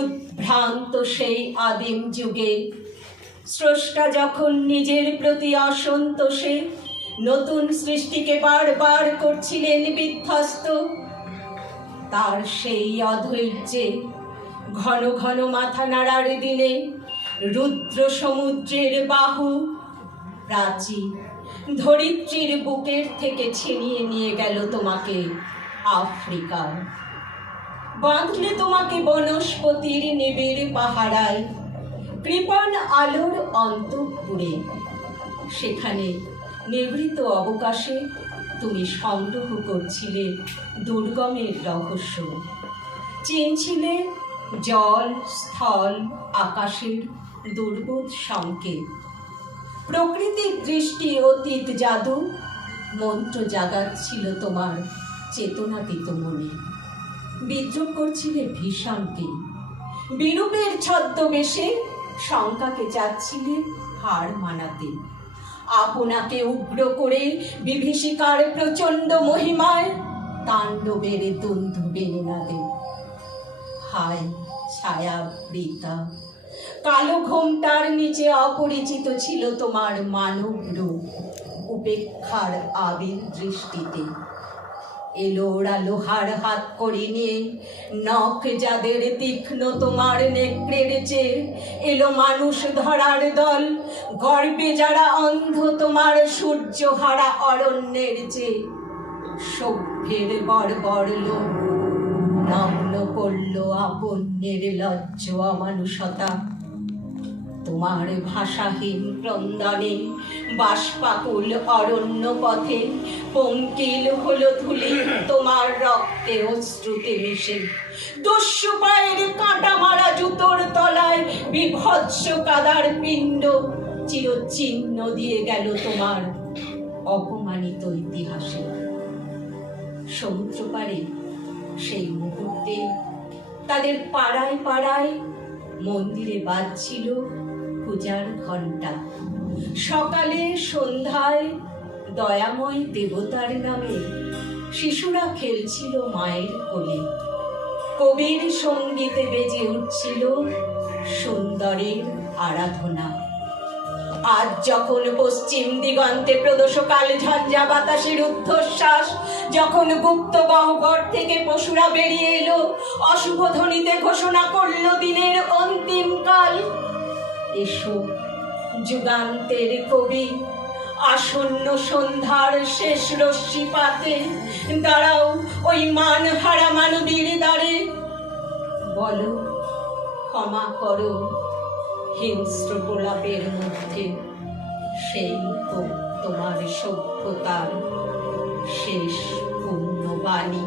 উদ্ভ্রান্ত সেই আদিম যুগে স্রষ্টা যখন নিজের প্রতি অসন্তোষে নতুন সৃষ্টিকে বারবার করছিলেন বিধ্বস্ত, তার সেই অধৈর্যে ঘন ঘন মাথা নাড়ার দিনে রুদ্র সমুদ্রের বাহু প্রাচী ধরিত্রীর বুকের থেকে ছিনিয়ে নিয়ে গেল তোমাকে আফ্রিকার। বাঁধলে তোমাকে বনস্পতির নিবিড় পাহারায়, কৃপণ আলোর অন্তঃপুরে। সেখানে নিভৃত অবকাশে তুমি সংগ্রহ করছিলে দুর্গমের রহস্য, চিনছিলে জল স্থল আকাশের দুর্বোধ সংকেত। প্রকৃতির দৃষ্টি অতীত জাদু মন্ত্র জাগাচ্ছিল তোমার চেতনাতীত মনে। বিদ্রোহ করছিলে ভীষণকে, বিরূপের ছদ্মবেশে শঙ্কাকে চাচ্ছিলে হার মানাতে। আপনাকে উগ্র করে বিভীষিকার প্রচণ্ড মহিমায় তাণ্ডবের দুন্ধুবের নাদে। হায় ছায়া বৃতা, কালো ঘোমটার নিচে অপরিচিত ছিল তোমার মানব রূপ। উপেক্ষার আবির দৃষ্টিতে এলো ওরা লোহার হাত করে নিয়ে, নখ যাদের তীক্ষ্ণ তোমার নেকড়ের চেয়ে। এলো মানুষ ধরার দল, গর্বে যারা অন্ধ তোমার সূর্যহারা অরণ্যের চেয়ে। সভ্যের বর্বর লোক নগ্ন করল আপন নির্লজ্জ অমানুষতা। তোমার ভাষাহীন ক্রন্দনে বাষ্পাকুল অরণ্য পথে পঙ্কিল হলো ধুলি তোমার রক্তে অশ্রুতে মিশে। দস্যু পায়ের কাঁটা মারা জুতোর তলায় বিভৎস কাদার পিণ্ড চিরচিহ্ন দিয়ে গেল তোমার অপমানিত ইতিহাসে। সমুদ্র পাড়ে সেই মুহূর্তে তাদের পাড়ায় পাড়ায় মন্দিরে বাজছিল পূজার ঘণ্টা। সকালে সন্ধ্যায় দয়াময় দেবতার নামে শিশুরা খেলছিল মায়ের কোলে। কবির সঙ্গীতে বেজে উঠছিল সুন্দরের আরাধনা। আজ যখন পশ্চিম দিগন্তে প্রদোষকাল ঝঞ্ঝা বাতাসের ঊর্ধ্বশ্বাস, যখন গুপ্ত গহ্বর থেকে পশুরা বেরিয়ে এলো, অশুভ ধ্বনিতে ঘোষণা করল দিনের অন্তিম কাল। এসো যুগান্তের কবি, আসন্ন সন্ধ্যার শেষ রশ্মিপাতে দাঁড়াও ওই মানহারা মানবীর দ্বারে। বলো ক্ষমা করো হিংস্র প্রলাপের মধ্যে, সেই হোক তোমার সভ্যতার শেষ পুণ্যবাণী।